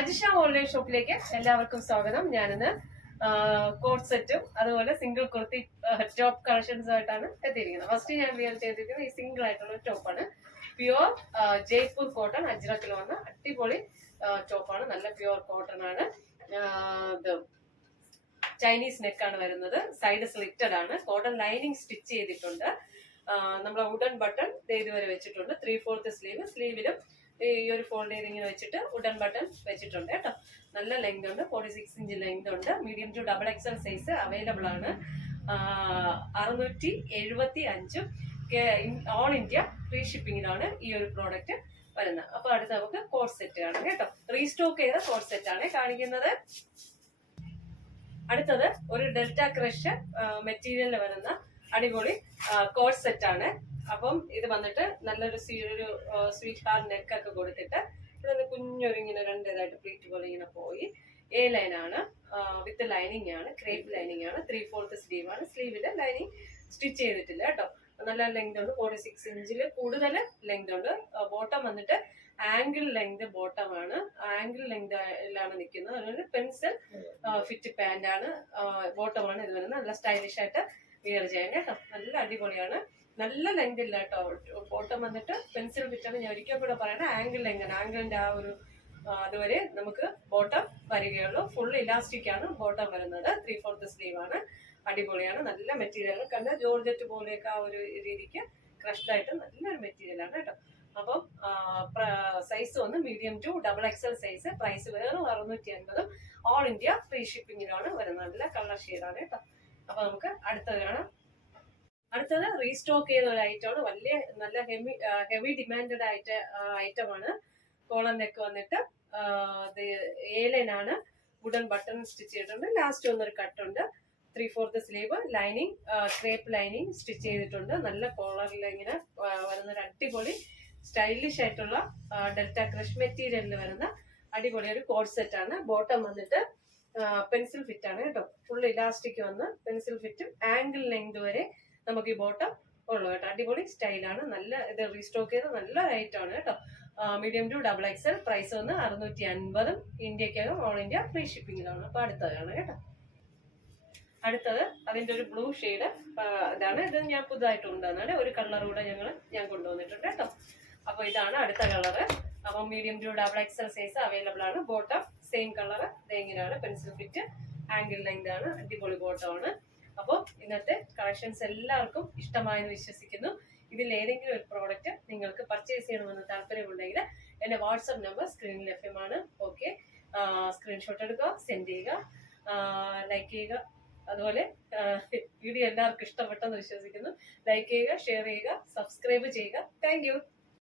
Ajisha online ഷോപ്പിലേക്ക് എല്ലാവർക്കും സ്വാഗതം. ഞാനിന്ന് കോട്ട് സെറ്റും അതുപോലെ സിംഗിൾ കുർത്തി ടോപ്പ് കളക്ഷൻസും ആയിട്ടാണ് എത്തിയിരിക്കുന്നത്. ഫസ്റ്റ് ഞാൻ വിയർ ചെയ്തിരിക്കുന്നത് ഈ സിംഗിൾ ആയിട്ടുള്ള ടോപ്പാണ്. പ്യുവർ ജയ്പൂർ കോട്ടൺ അജ്രക്കിൽ വന്ന അടിപൊളി ടോപ്പാണ്. നല്ല പ്യുവർ കോട്ടൺ ആണ്. ഇത് ചൈനീസ് നെക്കാണ് വരുന്നത്. സൈഡ് സ്ലിറ്റഡ് ആണ്. കോട്ടൺ ലൈനിങ് സ്റ്റിച്ച് ചെയ്തിട്ടുണ്ട്. നമ്മളെ വുഡൻ ബട്ടൺ ഇതുവരെ വെച്ചിട്ടുണ്ട്. 3/4 സ്ലീവിലും ഈ ഒരു ഫോൾഡ് ചെയ്ത് ഇങ്ങനെ വെച്ചിട്ട് വുഡൻ ബട്ടൺ വെച്ചിട്ടുണ്ട് കേട്ടോ. നല്ല ലെങ്ത് ഉണ്ട്. 46 ഇഞ്ച് ലെങ്ത് ഉണ്ട്. Medium to XXL size available ആണ്. 675 ഓൾ ഇന്ത്യ ഫ്രീ ഷിപ്പിങ്ങിലാണ് ഈ ഒരു പ്രോഡക്റ്റ് വരുന്നത്. അപ്പൊ അടുത്ത നമുക്ക് കോട്ട് സെറ്റ് ആണ് കേട്ടോ. റീസ്റ്റോക്ക് ചെയ്ത കോട്ട് സെറ്റ് ആണ് കാണിക്കുന്നത്. അടുത്തത് ഒരു ഡെൽറ്റ ക്രഷ് മെറ്റീരിയലിൽ വരുന്ന അടിപൊളി കോട്ട് സെറ്റ് ആണ്. അപ്പം ഇത് വന്നിട്ട് നല്ലൊരു സ്വീറ്റ് ഹാർട്ട് നെക്കൊക്കെ കൊടുത്തിട്ട് ഇതൊന്ന് കുഞ്ഞൊരു ഇങ്ങനെ രണ്ടേതായിട്ട് പ്ലീറ്റ് പോലെ ഇങ്ങനെ പോയി എ ലൈനാണ്. വിത്ത് ലൈനിങ് ആണ്. ക്രേപ്പ് ലൈനിങ് ആണ്. 3/4 സ്ലീവ് ആണ്. സ്ലീവില് ലൈനിങ് സ്റ്റിച്ച് ചെയ്തിട്ടില്ല കേട്ടോ. നല്ല ലെങ്ത് ഉണ്ട്. 46 ഇഞ്ചിൽ കൂടുതൽ ലെങ്ത് ഉണ്ട്. ബോട്ടം വന്നിട്ട് ആംഗിൾ ലെങ്ത് ബോട്ടം ആണ്. ആംഗിൾ ലെങ്തിലാണ് നിൽക്കുന്നത്. അതുകൊണ്ട് പെൻസിൽ ഫിറ്റ് പാന്റ് ആണ്. ബോട്ടം ആണ് ഇത് വരുന്നത്. നല്ല സ്റ്റൈലിഷ് ആയിട്ട് വിയർ ചെയ്യാൻ കേട്ടോ. നല്ല അടിപൊളിയാണ്. നല്ല ലെങ്ത് ഇല്ല കേട്ടോ. ബോട്ടം വന്നിട്ട് പെൻസിൽ ഫിറ്റാണ്. ഞാൻ ഒരിക്കൽ കൂടെ പറയണേ, ആംഗിൾ ലെങ്ത് ആണ്. ആംഗിളിന്റെ ആ ഒരു അതുവരെ നമുക്ക് ബോട്ടം വരികയുള്ളൂ. ഫുൾ ഇലാസ്റ്റിക് ആണ് ബോട്ടം വരുന്നത്. 3/4 സ്ലീവ് ആണ്. അടിപൊളിയാണ്. നല്ല മെറ്റീരിയൽ കണ്ട ജോർജറ്റ് പോലെയൊക്കെ ആ ഒരു രീതിക്ക് ക്രഷ്ഡ് ആയിട്ട് നല്ലൊരു മെറ്റീരിയൽ ആണ് കേട്ടോ. അപ്പം സൈസ് വന്ന് medium to XXL size. Price വെറും 650. ഓൾ ഇന്ത്യ ഫ്രീ ഷിപ്പിങ്ങിലാണ് വരുന്നത്. നല്ല കളർ ഷെയ്ഡാണ് കേട്ടോ. അപ്പൊ നമുക്ക് അടുത്തത് കാണാം. അടുത്തത് റീസ്റ്റോക്ക് ചെയ്ത ഒരു ഐറ്റമാണ്. നല്ല ഹെവി ഡിമാൻഡഡ് ഐറ്റമാണ്. കോളർ നെക്ക് വന്നിട്ട് ഏലനാണ്. വുഡൻ ബട്ടൺ സ്റ്റിച്ച് ചെയ്തിട്ടുണ്ട്. ലാസ്റ്റ് വന്നൊരു കട്ടുണ്ട്. 3/4 sleeve. Lining crepe lining stitch ചെയ്തിട്ടുണ്ട്. നല്ല കോളറിൽ ഇങ്ങനെ വരുന്നൊരു അടിപൊളി സ്റ്റൈലിഷ് ആയിട്ടുള്ള ഡെൽറ്റ ക്രഷ് മെറ്റീരിയലിൽ വരുന്ന അടിപൊളി ഒരു കോട്ട് സെറ്റ് ആണ്. ബോട്ടം വന്നിട്ട് പെൻസിൽ ഫിറ്റ് ആണ് കേട്ടോ. ഫുൾ ഇലാസ്റ്റിക് വന്ന് പെൻസിൽ ഫിറ്റും ആംഗിൾ ലെങ്ത് വരെ നമുക്ക് ഈ ബോട്ടം ഉള്ളു കേട്ടോ. അടിപൊളി സ്റ്റൈലാണ്. നല്ല ഇത് റീസ്റ്റോക്ക് ചെയ്ത നല്ല റേറ്റ് ആണ് കേട്ടോ. Medium to XXL. പ്രൈസ് വന്ന് 650. ഇന്ത്യക്കകം ഓൾ ഇന്ത്യ ഫ്രീ ഷിപ്പിങ്ങിലാണ്. അപ്പൊ അടുത്തതാണ് കേട്ടോ. അടുത്തത് അതിന്റെ ഒരു ബ്ലൂ ഷെയ്ഡ് ഇതാണ്. ഇത് ഞാൻ പുതുതായിട്ട് കൊണ്ടുവന്നാണ്. ഒരു കളർ കൂടെ ഞാൻ കൊണ്ടുവന്നിട്ടുണ്ട് കേട്ടോ. അപ്പൊ ഇതാണ് അടുത്ത കളറ്. അപ്പൊ medium to XXL size available ആണ്. ബോട്ടം സെയിം കളർ ഇതെങ്ങനെയാണ്. പെൻസിൽ ഫിറ്റ് ആംഗിൾ ലെങ്ത് ആണ്. അടിപൊളി ബോട്ടം ആണ്. അപ്പോൾ ഇന്നത്തെ കളക്ഷൻസ് എല്ലാവർക്കും ഇഷ്ടമായെന്ന് വിശ്വസിക്കുന്നു. ഇതിൽ ഏതെങ്കിലും ഒരു പ്രോഡക്റ്റ് നിങ്ങൾക്ക് പർച്ചേസ് ചെയ്യണമെന്ന് താല്പര്യമുണ്ടെങ്കിൽ എന്റെ വാട്സപ്പ് നമ്പർ സ്ക്രീനിൽ ലഭ്യമാണ്. ഓക്കെ, സ്ക്രീൻഷോട്ട് എടുക്കുക, സെൻഡ് ചെയ്യുക, ലൈക്ക് ചെയ്യുക. അതുപോലെ വീഡിയോ എല്ലാവർക്കും ഇഷ്ടപ്പെട്ടെന്ന് വിശ്വസിക്കുന്നു. ലൈക്ക് ചെയ്യുക, ഷെയർ ചെയ്യുക, സബ്സ്ക്രൈബ് ചെയ്യുക. താങ്ക്